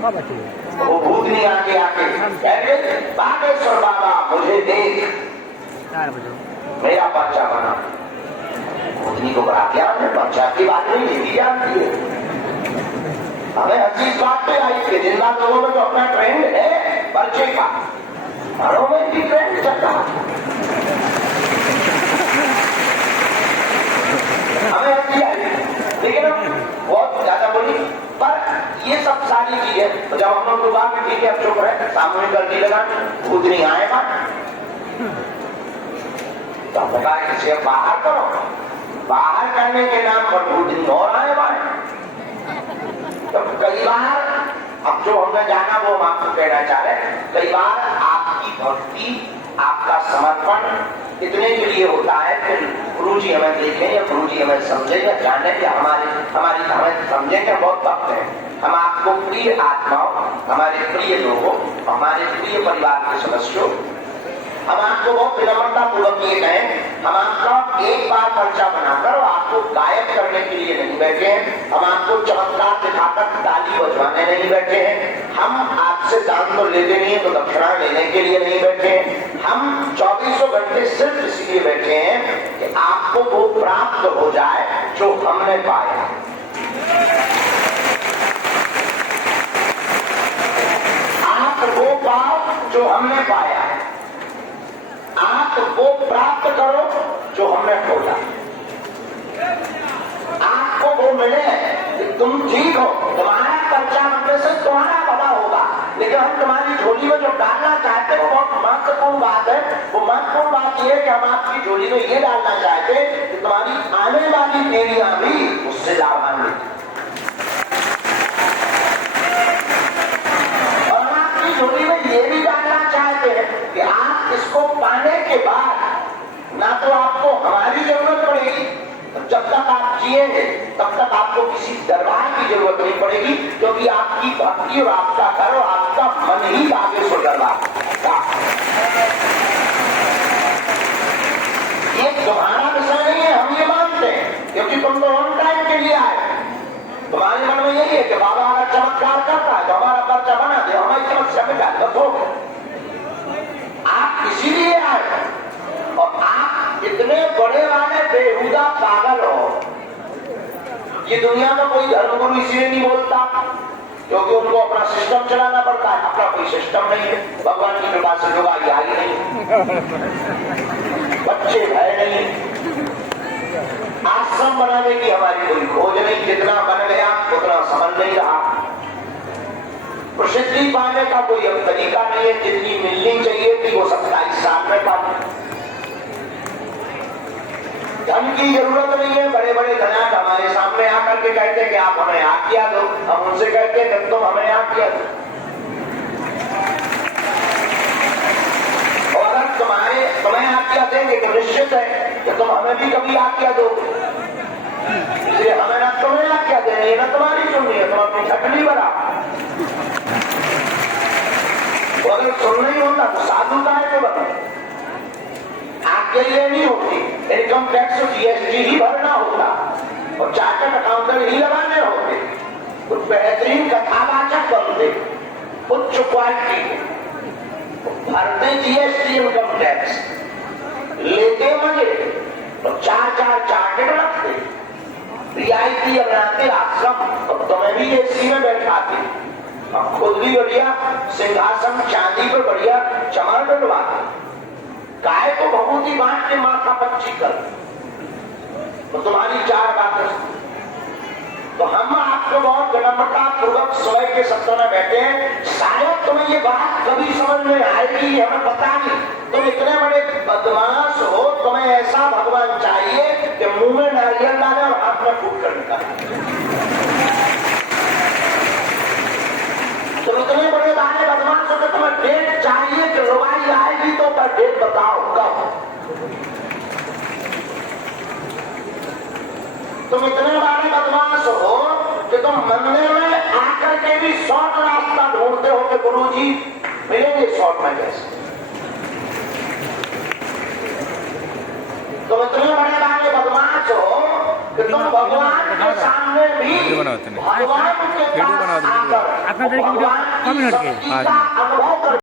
वो भूतनी आके आके कहते बागेश्वर बाबा मुझे देख, मेरा पर्चा बना। भूतनी को बड़ा क्या है, पर्चा की बात नहीं हिंदी जानती है। हमें हंसी इस बात पे आई कि जिंदा लोगों में तो अपना ट्रेंड है पर्चे का, घरों में भी ट्रेंड चल रहा। हमें हंसी आई, लेकिन बहुत ज्यादा बोली। पर ये सब सारी चीजें तो जब हम लोग बात ठीक है अब चुप रहे, सामूहिक गर्दी लगा, भूतनी आएगा तो हमने कहा इसे बाहर करो। बाहर करने के नाम पर भूतनी और आए बाहर। तो कई बार अब जो हमने जाना वो हम आपको कहना चाह रहे, कई बार आपकी भक्ति आपका समर्पण इतने के लिए होता है कि गुरु जी हमें देखें या गुरु जी हमें समझे या जाने कि हमें समझे कि बहुत भक्त हैं, हम आपको प्रिय आत्माओं, हमारे प्रिय लोगों, हमारे प्रिय परिवार के सदस्यों, हम आपको बहुत विनम्रता पूर्वक ये कहें, हम आपका एक बार पर्चा बनाकर आपको गायब करने के लिए नहीं बैठे हैं, हम आपको चमत्कार दिखाकर ताली बजवाने नहीं बैठे हैं, हम आपसे दान तो लेते नहीं है तो दक्षिणा लेने के लिए नहीं बैठे हैं, हम 24 घंटे सिर्फ इसलिए बैठे हैं कि आपको वो प्राप्त हो जाए जो हमने पाया। आप वो पाओ जो हमने पाया, आप वो प्राप्त करो जो हमने खोजा। आपको वो मिले कि तुम ठीक हो, तुम्हारा पर्चा बनने से तुम्हारा भला होगा, लेकिन हम तुम्हारी झोली में जो डालना चाहते हैं वो बहुत महत्वपूर्ण बात है। वो महत्वपूर्ण बात यह है कि हम आपकी झोली में ये डालना चाहते हैं कि तुम्हारी आने वाली पीढ़ियां भी उससे लाभान्वित, और हम आपकी झोली में ये भी डालना चाहते हैं कि आप इसको पाने के बाद ना तो आपको हमारी जरूरत पड़ेगी, जब तक आप जिएंगे तब तक आपको किसी दरबार की जरूरत नहीं पड़ेगी, क्योंकि आपकी भक्ति और आपका घर और आपका मन ही बागेश्वर दरबार का। ये तुम्हारा विषय नहीं है, हम ये मानते हैं, क्योंकि तुम तो ऑन टाइम के लिए आए। तुम्हारे मन में यही है कि बाबा अगर चमत्कार करता है तो हमारा पर्चा बना दे, हमारी समस्या मिटा दे, बस हो गया। आप इसीलिए आए और आप इतने बड़े वाले बेहुदा पागल हो। ये दुनिया में कोई धर्मगुरु इसलिए नहीं बोलता क्योंकि उनको अपना सिस्टम चलाना पड़ता है, अपना कोई सिस्टम नहीं है। भगवान की कृपा से लोग आई नहीं, बच्चे भय नहीं, आश्रम बनाने की हमारी कोई खोज नहीं, जितना बन गया उतना समझ नहीं रहा। प्रसिद्धि पाने का कोई अब तरीका नहीं है, जितनी मिलनी चाहिए थी वो 27 साल में पानी। धन की जरूरत नहीं है, बड़े बड़े धनाढ्य हमारे सामने आकर के कहते हैं कि आप हमें आज्ञा दो, हम उनसे कहते हैं कि तुम हमें आज्ञा दो। और अगर तुम्हें आज्ञा देंगे तो निश्चित है कि तुम हमें भी कभी आज्ञा दो। इसलिए हमें ना तुम्हें आज्ञा देनी है ना तुम्हारी सुननी है, तुम अपनी खटनी बना। अगर सुन नहीं होता तो साधु का है तो बता, आज्ञा लेनी होती, इनकम टैक्स जीएसटी ही भरना होता और चार्टर्ड अकाउंटेंट ही लगाने होते, कुछ बेहतरीन कथावाचक बनते, उच्च क्वालिटी भरते जीएसटी इनकम टैक्स, लेते मजे और चार चार्टर्ड रखते, रियायती बनाते आश्रम और तुम्हें भी एसी में बैठाते, अब खुद भी बढ़िया सिंहासन चांदी पर बढ़िया चमर डलवाते, गाय को भभूति बांट के माथा पच्ची कर, तो तुम्हारी 4 बातें। तो हम आपको बहुत विनम्रता पूर्वक स्वयं के सत्य में बैठे हैं। शायद तुम्हें ये बात कभी समझ में आएगी, हमें पता नहीं। तुम इतने बड़े बदमाश हो, तुम्हें ऐसा भगवान चाहिए कि मुंह में नारियल डाले और हाथ में फूट कर निकाले। तुम इतने बड़े बड़े बदमाश हो कि तुम्हें डेट चाहिए कि रुवाई आएगी तो पर डेट बताओ कब। तुम इतने बड़े बदमाश हो कि तुम मंदिर में आकर के भी शॉर्ट रास्ता ढूंढते हो कि गुरु जी मिलेंगे शॉर्ट में कैसे। तुम इतने बड़े बड़े बदमाश हो कि तुम भगवान के सामने भी भगवान के আপনাদের কি ভিডিও 6 মিনিট के?